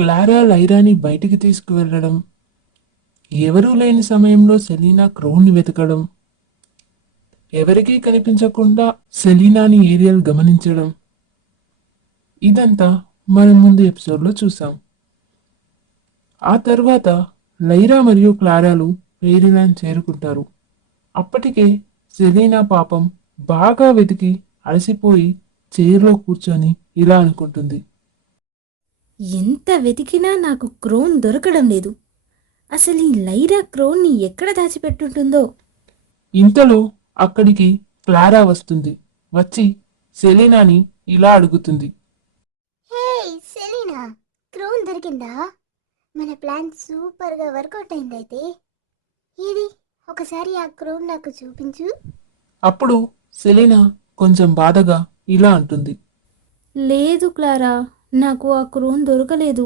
Clara లైరాని బయటికి తీసుకువెళ్ళడం, ఎవరూ లేని సమయంలో సెలీనా క్రౌన్ని వెతకడం, ఎవరికీ కనిపించకుండా సెలీనాని ఏరియల్ గమనించడం, ఇదంతా మనం ముందు ఎపిసోడ్లో చూసాం. ఆ తర్వాత లైరా మరియు క్లారాలు ఫెయిరీల్యాండ్ చేరుకుంటారు. అప్పటికే సెలీనా పాపం బాగా వెతికి అలసిపోయి చైర్లో కూర్చొని ఇలా అనుకుంటుంది. ఎంత వెతికినా నాకు క్రోన్ దొరకడం లేదు. అసలు ఈ లైరా క్రోన్ని ఎక్కడ దాచిపెట్టుంటుందో. ఇంతలో అక్కడికి క్లారా వస్తుంది. వచ్చి సెలీనాని ఇలా అడుగుతుంది. హే సెలీనా, క్రోన్ దొరికిందా? మన ప్లాన్ సూపర్గా వర్కౌట్ అయిందైతే. ఏది ఒకసారి ఆ క్రోన్ నాకు చూపించు. అప్పుడు సెలీనా కొంచెం బాధగా ఇలా అంటుంది. లేదు క్లారా, నాకు ఆ క్రోన్ దొరకలేదు.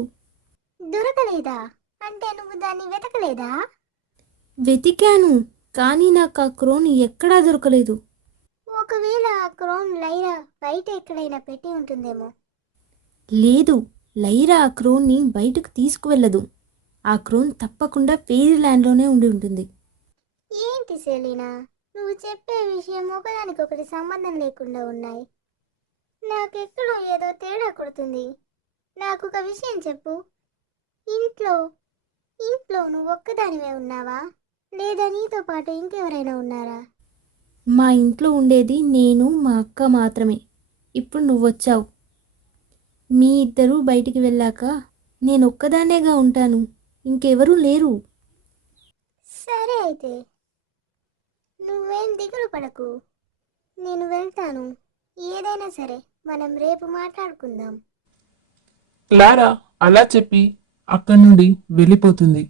దొరకలేదా? అంటే నువ్వు దాన్ని వెతకలేదా? వెతికాను, కానీ నాకు ఆ క్రోన్ ఎక్కడా దొరకలేదు. ఒకవేళ ఆ క్రోన్ లైరా బయట ఎక్కడైనా పెట్టి ఉంటుందేమో. లేదు, లైరా ఆ క్రోన్ని బయటకు తీసుకువెళ్ళదు. ఆ క్రోన్ తప్పకుండా ఫెయిరీల్యాండ్లోనే ఉండి ఉంటుంది. ఏంటి సెలీనా, నువ్వు చెప్పే విషయం ఒకదానికొకటి సంబంధం లేకుండా ఉన్నాయి. నాకెక్కడో ఏదో తేడా కొడుతుంది. నాకు ఒక విషయం చెప్పు. ఇంట్లో ఇంట్లో నువ్వు ఒక్కదానివే ఉన్నావా, లేదా నీతో పాటు ఇంకెవరైనా ఉన్నారా? మా ఇంట్లో ఉండేది నేను, మా అక్క మాత్రమే. ఇప్పుడు నువ్వొచ్చావు. మీ ఇద్దరూ బయటికి వెళ్ళాక నేను ఒక్కదాన్నేగా ఉంటాను, ఇంకెవరూ లేరు. సరే అయితే, నువ్వేం దిగులు పడకు. నేను వెళ్తాను. ఏదైనా సరే మనం రేపు మాట్లాడుకుందాం. క్లారా అలా చెప్పి అక్కడి నుండి వెళ్ళిపోతుంది.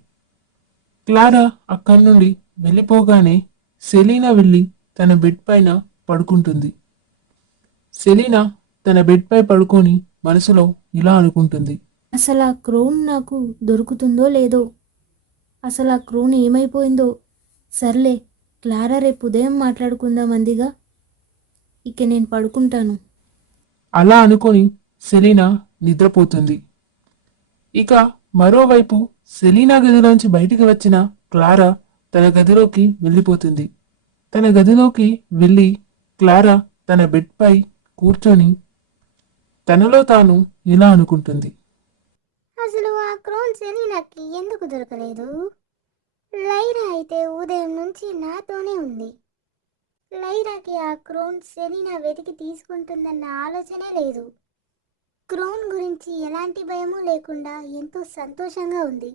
క్లారా అక్కడి నుండి వెళ్ళిపోగానే సెలీనా వెళ్ళి తన బెడ్ పైన పడుకుంటుంది. సెలీనా తన బెడ్ పై పడుకొని మనసులో ఇలా అనుకుంటుంది. అసలు ఆ క్రోన్ నాకు దొరుకుతుందో లేదో, అసలు ఆ క్రోన్ ఏమైపోయిందో. సర్లే, క్లారా రేపు ఉదయం మాట్లాడుకుందాం అందిగా. ఇక నేను పడుకుంటాను. అలా అనుకొని సెలీనా నిద్రపోతుంది. ఇక మరోవైపు సెలీనా గదిలోంచి బయటికి వచ్చిన క్లారా తన గదిలోకి వెళ్ళిపోతుంది. తన గదిలోకి వెళ్ళి క్లారా తన బెడ్ పై కూర్చొని తనలో తాను ఇలా అనుకుంటుంది. అసలు ఆ క్రోన్ సెలీనాకి ఎందుకు దొరకలేదు? లైరా అయితే ఉదయం నుంచి నాతోనే ఉంది. లైరాకి ఆ క్రోన్ సెలీనా వెతికి తీసుకుంటుందన్న ఆలోచనే లేదు. క్రోన్ గురించి ఎలాంటి భయమూ లేకుండా ఎంతో సంతోషంగా ఉంది.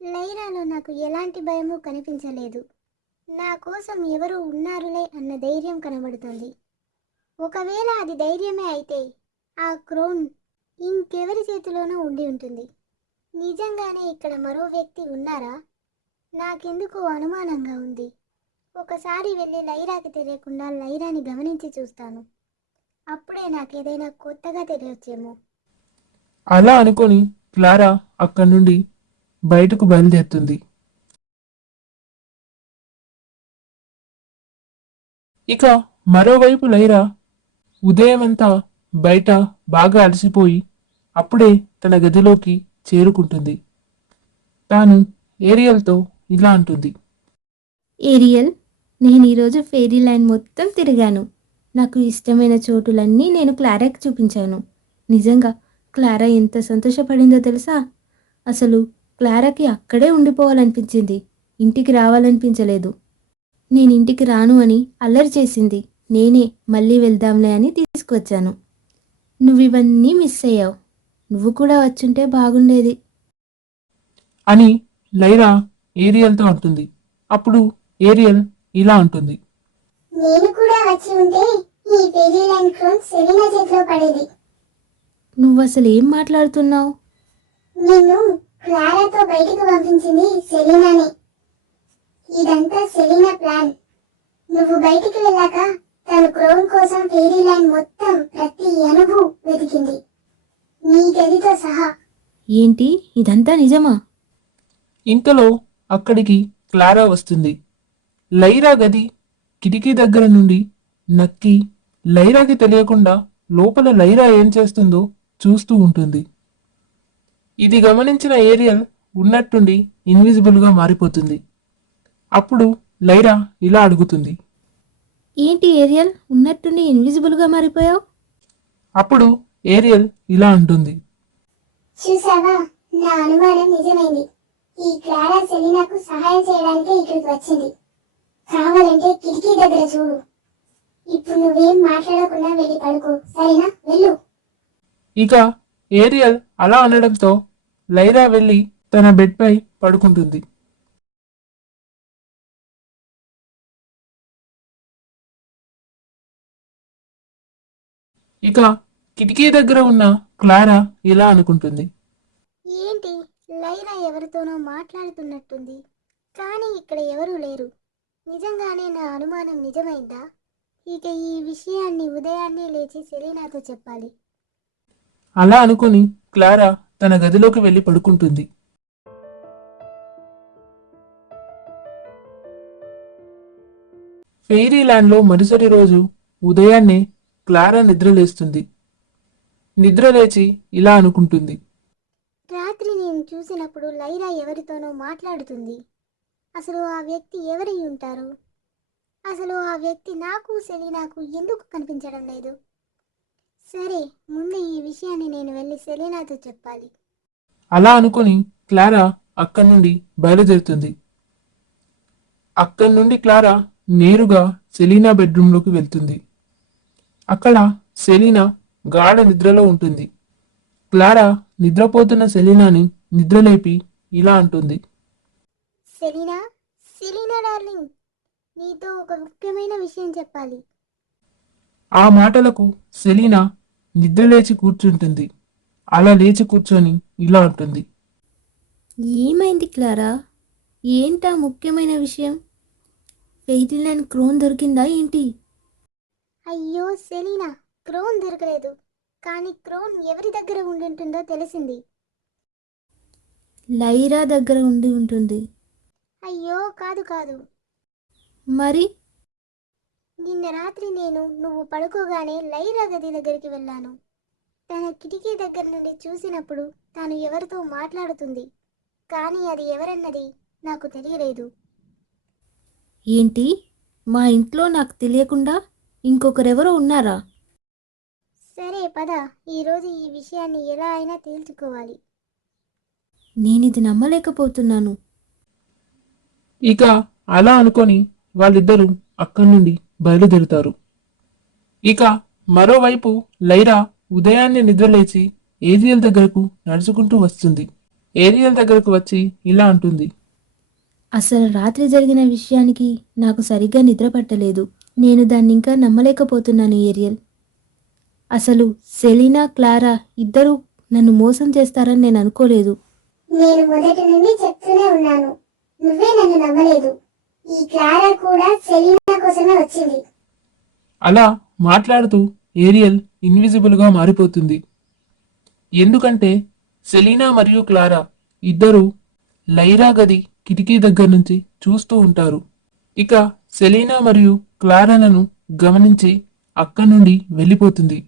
లైరాలో నాకు ఎలాంటి భయమూ కనిపించలేదు. నా కోసం ఎవరు ఉన్నారులే అన్న ధైర్యం కనబడుతుంది. ఒకవేళ అది ధైర్యమే అయితే ఆ క్రోన్ ఇంకెవరి చేతిలోనూ ఉండి ఉంటుంది. నిజంగానే ఇక్కడ మరో వ్యక్తి ఉన్నారా? నాకెందుకు అనుమానంగా ఉంది. ఒకసారి వెళ్ళి లైరాకి తెలియకుండా లైరాని గమనించి చూస్తాను. అప్పుడే నాకేదైనా కొత్తగా తెలియచ్చేమో. అలా అనుకొని క్లారా అక్కడి నుండి బయటకు బయలుదేరుతుంది. ఇక మరోవైపు లైరా ఉదయమంతా బయట బాగా అలసిపోయి అప్పుడే తన గదిలోకి చేరుకుంటుంది. తాను ఏరియల్తో ఇలా అంటుంది. ఏరియల్, నేను ఈరోజు ఫెయిరీల్యాండ్ మొత్తం తిరిగాను. నాకు ఇష్టమైన చోటులన్నీ నేను క్లారాకి చూపించాను. నిజంగా క్లారా ఎంత సంతోషపడిందో తెలుసా? అసలు క్లారాకి అక్కడే ఉండిపోవాలనిపించింది, ఇంటికి రావాలనిపించలేదు. నేను ఇంటికి రాను అని అల్లరి చేసింది. నేనే మళ్ళీ వెళ్దాంలే అని తీసుకొచ్చాను. నువ్వు ఇవన్నీ మిస్ అయ్యావు. నువ్వు కూడా వచ్చుంటే బాగుండేది. అని లైరా ఏరియల్తో అంటుంది. అప్పుడు ఏరియల్ ఇలా అంటుంది. నేను కూడా వచ్చి ఉంటే ఈ ఫెయిరీల్యాండ్ క్రోన్ సెలీనా చేతిలో పడేది. నువ్వు అసలు ఏం మాట్లాడుతున్నావు? నిన్ను క్లారాతో బయటకు పంపించింది సెలీనానే. ఇదంతా సెలీనా ప్లాన్. నువ్వు బయటికి వెళ్ళాక తను క్రోన్ కోసం ఫెయిరీల్యాండ్ మొత్తం ప్రతి అణువు వెతికింది, నీ గదితో సహా. ఏంటి, ఇదంతా నిజమా? ఇంతలో అక్కడికి క్లారా వస్తుంది. లైరా గది కిటికీ దగ్గర నుండి నక్కి లైరాకి తెలియకుండా లోపల లైరా ఏం చేస్తుందో చూస్తూ ఉంటుంది. ఇది గమనించిన ఏరియల్ ఉన్నట్టుండి ఇన్విజిబుల్గా మారిపోతుంది. అప్పుడు లైరా ఇలా అడుగుతుంది. ఏంటి ఏరియల్, ఉన్నట్టుండి ఇన్విజిబుల్గా మారిపోయావు? అప్పుడు ఏరియల్ ఇలా అంటుంది. చూసావా, నా అనుమానం నిజమైంది. ఈ క్లారా సెలీనాకు సహాయం చేయడానికే ఇక్కడికి వచ్చింది. కావాలంటే కిటికీ దగ్గర చూడు. ఇప్పుడు నువ్వేం మాట్లాడకుండా వెళ్ళి పడుకో, సరేనా? వెళ్ళు. ఇక ఏరియల్ అలా అనడంతో లైరా వెళ్ళి తన బెడ్పై పడుకుంటుంది. ఇక కిటికీ దగ్గర ఉన్న క్లారా ఇలా అనుకుంటుంది. ఏంటి, లైరా ఎవరితోనో మాట్లాడుతున్నట్టుంది, కానీ ఇక్కడ ఎవరూ లేరు. నిజంగానే నా అనుమానం నిజమైందా? ఇక ఈ విషయాన్ని ఉదయాన్నే లేచి సెలీనాతో చెప్పాలి. అలా అనుకుని క్లారా తన గదిలోకి వెళ్ళి పడుకుంటుంది. ఫెయిరీల్యాండ్లో మరుసటి రోజు ఉదయాన్నే క్లారా నిద్రలేస్తుంది. నిద్రలేచి ఇలా అనుకుంటుంది. రాత్రి నేను చూసినప్పుడు లైరా ఎవరితోనో మాట్లాడుతుంది. అసలు ఆ వ్యక్తి ఎవరై ఉంటారు? అసలు ఆ వ్యక్తి నాకు సెలీనాకు ఎందుకు కనిపించడం లేదు? సరే, ముందు ఈ విషయాన్ని నేను వెళ్ళి సెలీనాతో చెప్పాలి. అలా అనుకుని క్లారా అక్కడి నుండి బయలుదేరుతుంది. అక్కడి నుండి క్లారా నేరుగా సెలీనా బెడ్రూమ్లోకి వెళ్తుంది. అక్కడ సెలీనా గాఢ నిద్రలో ఉంటుంది. క్లారా నిద్రపోతున్న సెలీనాని నిద్రలేపి ఇలా అంటుంది. సెలీనా, సెలీనా డార్లింగ్, నీతో ఒక ముఖ్యమైన విషయం చెప్పాలి. ఆ మాటలకు సెలీనా నిద్రలేచి కూర్చుంటుంది. అలా లేచి కూర్చొని ఇలా అంటుంది. ఏమైంది క్లారా? ఏంటా ముఖ్యమైన విషయం? ఫెయిరీల్యాండ్ క్రోన్ దొరికిందా ఏంటి? అయ్యో సెలీనా, క్రోన్ దొరకలేదు. కానీ క్రోన్ ఎవరి దగ్గర ఉంటుందో తెలిసింది. లైరా దగ్గర ఉండి ఉంటుంది. అయ్యో కాదు కాదు, మరి నిన్న రాత్రి నువ్వు పడుకోగానే లైరా గది దగ్గరికి వెళ్ళాను. తన కిటికీ దగ్గర నుండి చూసినప్పుడు తాను ఎవరితో మాట్లాడుతుంది. కానీ అది ఎవరన్నది నాకు తెలియలేదు. ఏంటి, మా ఇంట్లో నాకు తెలియకుండా ఇంకొకరెవరో ఉన్నారా? సరే పద, ఈరోజు ఈ విషయాన్ని ఎలా అయినా తేల్చుకోవాలి. నేనిది నమ్మలేకపోతున్నాను. ఇక అలా అనుకొని వాళ్ళిద్దరూ అక్కడి నుండి బయలుదేరుతారు. ఇక మరోవైపు లైరా ఉదయాన్నే నిద్రలేచి ఏరియల్ దగ్గరకు నడుచుకుంటూ వస్తుంది. ఏరియల్ దగ్గరకు వచ్చి ఇలా అంటుంది. అసలు రాత్రి జరిగిన విషయానికి నాకు సరిగ్గా నిద్ర పట్టలేదు. నేను దాన్ని ఇంకా నమ్మలేకపోతున్నాను ఏరియల్. అసలు సెలీనా, క్లారా ఇద్దరూ నన్ను మోసం చేస్తారని నేను అనుకోలేదు. నేను మొదటి నుండి చెప్తూనే ఉన్నాను, నువ్వే నన్ను నమ్మలేదు. ఈ క్లారా కూడా సెలీనా కోసమే వచ్చింది. అలా మాట్లాడుతూ ఏరియల్ ఇన్విజిబుల్గా మారిపోతుంది. ఎందుకంటే సెలీనా మరియు క్లారా ఇద్దరూ లైరా గది కిటికీ దగ్గర నుంచి చూస్తూ ఉంటారు. ఇక సెలీనా మరియు క్లారాలను గమనించి అక్కడి నుండి వెళ్ళిపోతుంది.